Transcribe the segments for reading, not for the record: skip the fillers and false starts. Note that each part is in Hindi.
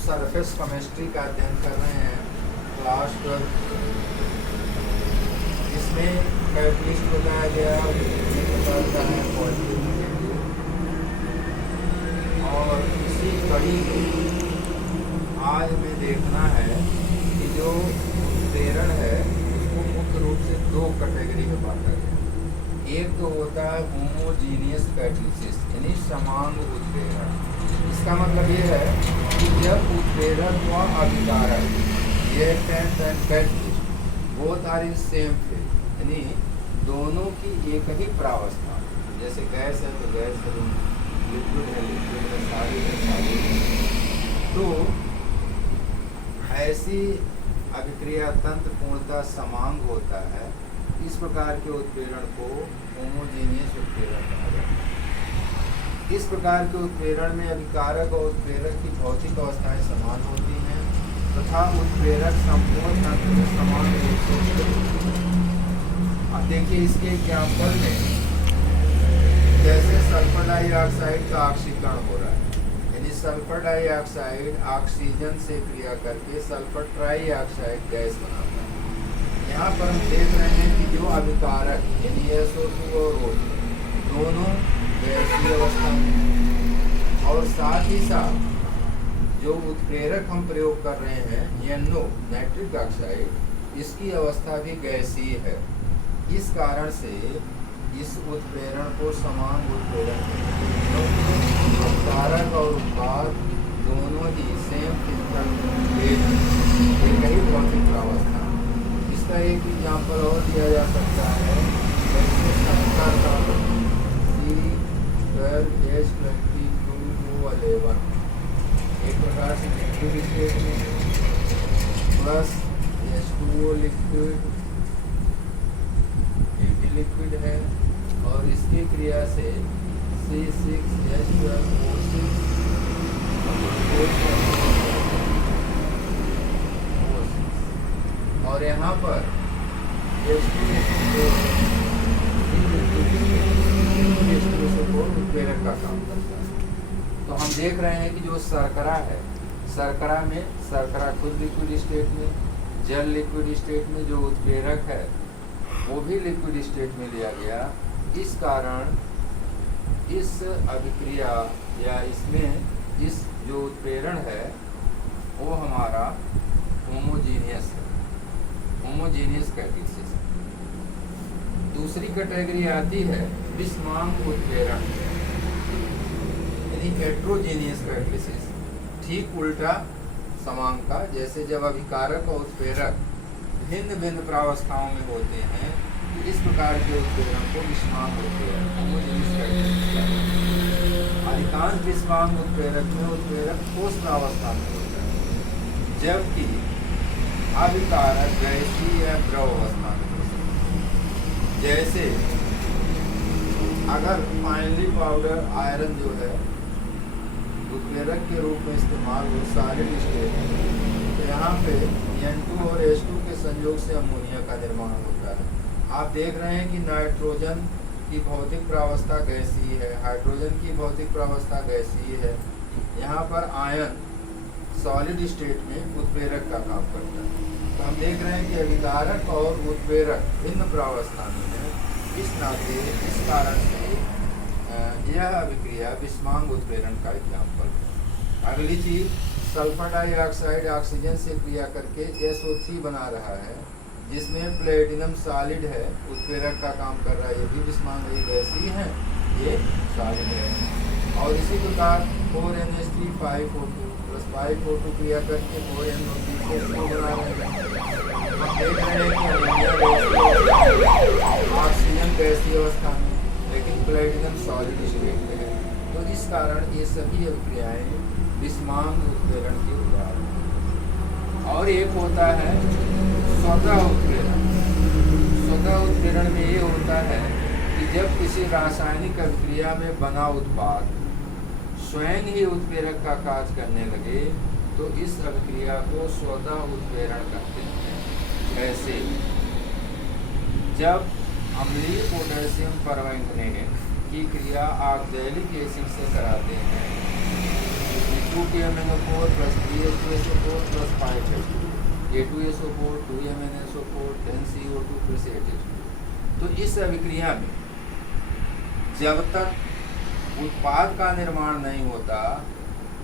सरफेस केमिस्ट्री का अध्ययन कर रहे हैं क्लास 12। इसमें कैटलिस्ट बताया गया का है पॉजिटिव नेगेटिव, और इसी कड़ी में आज में देखना है कि जो उत्प्रेरण है उसको मुख्य रूप से दो कैटेगरी में बांटा गया। एक तो होता है होमोजीनियस कैटलिसिस यानी समान उत्प्रेरण। इसका मतलब ये है कि जब उत्प्रेरक व अभिकारक reactant and catalyst both are in same phase, यानी दोनों की एक ही प्रावस्था, जैसे गैस है तो गैस है, लिक्विड है लिक्विड है, सॉलिड है सॉलिड है, तो ऐसी अभिक्रिया तंत्र पूर्णतः समांग होता है। इस प्रकार के उत्प्रेरण को होमोजीनियस उत्प्रेरण कहा जाता है। इस प्रकार के उत्प्रेरण में अभिकारक और उत्प्रेरक की भौतिक अवस्थाएं समान होती हैं तथा उत्प्रेरक संपूर्ण तंत्र में समान रूप से। अब देखिए इसके एग्जाम्पल में जैसे सल्फर डाइऑक्साइड का ऑक्सीकरण हो रहा है, यानी सल्फर डाइऑक्साइड ऑक्सीजन से क्रिया करके सल्फर ट्राइऑक्साइड गैस बनाता है। यहाँ पर हम देख रहे हैं कि जो अभिकारक यानी SO2 और O2 दोनों गैसीय अवस्था में, और साथ ही साथ जो उत्प्रेरक हम प्रयोग कर रहे हैं NO नाइट्रिक ऑक्साइड, इसकी अवस्था भी गैसीय है। इस कारण से इस उत्प्रेरण को समान उत्प्रेरण कहते हैं। अभिकारक और उत्पाद दोनों ही सेम फिजिकल फेज, एक ही भौतिक अवस्था। इसका एक एग्जाम्पल और दिया जा सकता है, जैसे शंकर का C12H22O11 एक प्रकार से लिक्विड स्टेट में प्लस H2O लिक्विड लिक्विड है, और इसकी क्रिया से C6H12O6 और यहाँ पर उत्प्रेरक का काम करता है। तो हम देख रहे हैं कि जो शर्करा है, शर्करा में शर्करा खुद लिक्विड स्टेट में, जल लिक्विड स्टेट में, जो उत्प्रेरक है वो भी लिक्विड स्टेट में लिया गया। इस कारण इस अभिक्रिया या इसमें इस जो उत्प्रेरण है वो हमारा होमोजीनियस है, होमोजीनियस कैटलिसिस। दूसरी कैटेगरी आती है विषमांग उत्प्रेरण यानी हेट्रोजीनियस कैटलिसिस, ठीक उल्टा समांग का। जैसे जब अभिकारक और उत्प्रेरक भिन्न भिन्न प्रावस्थाओं में होते हैं, इस प्रकार के उत्प्रेरण को विषमांग उत्प्रेरण होमोजीनियस कैटलिसिस कहते हैं। अधिकांश विषमांग उत्प्रेरक में उत्प्रेरक ठोस प्रावस्था में होता है, जबकि अभिकारक गैसीय या द्रव अवस्था में हो सकता है। जैसे अगर फाइनली पाउडर आयरन जो है उत्प्रेरक के रूप में इस्तेमाल हो सॉलिड स्टेट में, तो यहाँ पे N2 और H2 के संयोग से अमोनिया का निर्माण होता है। आप देख रहे हैं कि नाइट्रोजन की भौतिक प्रावस्था गैसीय है, हाइड्रोजन की भौतिक प्रावस्था गैसीय है। यहाँ पर आयन सॉलिड स्टेट में उत्प्रेरक का काम करता है। तो हम देख रहे हैं कि अभिकारक और उत्प्रेरक भिन्न प्रावस्था में है। इस नाते इस कारण से यह अभिक्रिया विषमांग उत्प्रेरण का एग्जाम्पल है। अगली चीज, सल्फर डाइऑक्साइड ऑक्सीजन से क्रिया करके SO3 बना रहा है, जिसमें प्लेटिनम सॉलिड है, उत्प्रेरक का काम कर रहा है। ये भी विषमांग है, ये गैसीय है, ये सॉलिड है। और इसी प्रकार 4NH3 5O2 प्लस 5O2 क्रिया करके 4NO3 बना रहे हैं। हम देख रहे हैं कि ऑक्सीजन गैसीय अवस्था में, लेकिन प्लेटिनम सॉलिड स्टेट में है। तो इस कारण ये सभी अभिक्रियाएं विषमांग उत्प्रेरण के उदाहरण हैं। और एक होता है स्वतः उत्प्रेरण। स्वतः उत्प्रेरण में ये होता है कि जब किसी रासायनिक अभिक्रिया में बना उत्पाद स्वयं ही उत्प्रेरक का कार्य करने लगे, तो इस अभिक्रिया को स्वतः उत्प्रेरण कहते हैं। ऐसे जब अम्लीय पोटेशियम परमैंगनेट की क्रिया ऑक्सैलिक एसिड से कराते हैं, इसमें 2KMnO4 plus 3H2SO4 plus 5H2, A2SO4 2MnSO4 10CO2 plus 8H2। तो इस अभिक्रिया में जब तक उत्पाद का निर्माण नहीं होता,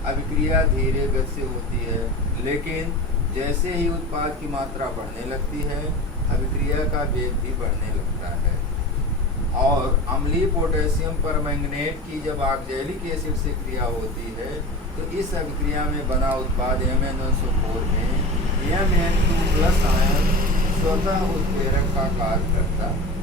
अभिक्रिया धीरे गति से होती है, लेकिन जैसे ही उत्पाद की मात्रा बढ़ने लगती है, अभिक्रिया का वेग भी बढ़ने लगता है। और अम्लीय पोटेशियम परमैंगनेट की जब ऑक्जेलिक एसिड से क्रिया होती है, तो इस अभिक्रिया में बना उत्पाद MnSO4 में Mn2 प्लस आयन स्वतः उत्प्रेरक का कार्य करता है।